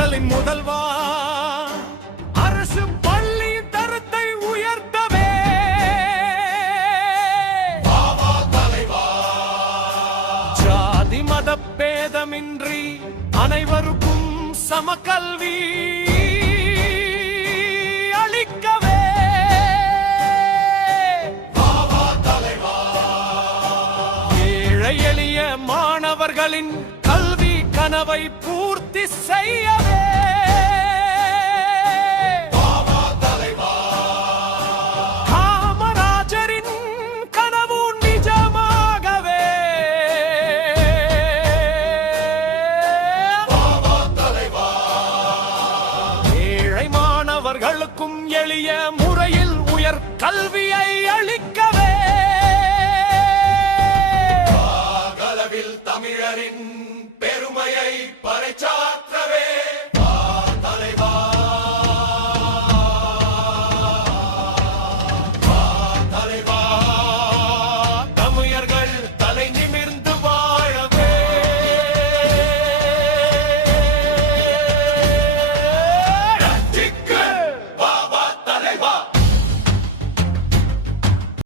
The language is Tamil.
மக்களின் முதல்வா, அரசு பள்ளி தரத்தை உயர்த்தவே தலைவா. ஜாதி மத பேதமின்றி அனைவருக்கும் சமக்கல்வி அளிக்கவே தலைவா. ஏழை எளிய மாணவர்களின் கல்வி கனவை பூர்த்தி செய்யவே தலைவா. காமராஜரின் கனவு நிஜமாகவே தலைவா. ஏழை மாணவர்களுக்கும் எளிய முறையில் உயர் கல்வியை அளிக்கவே தமிழரின் பெருமையை பறைச்சார்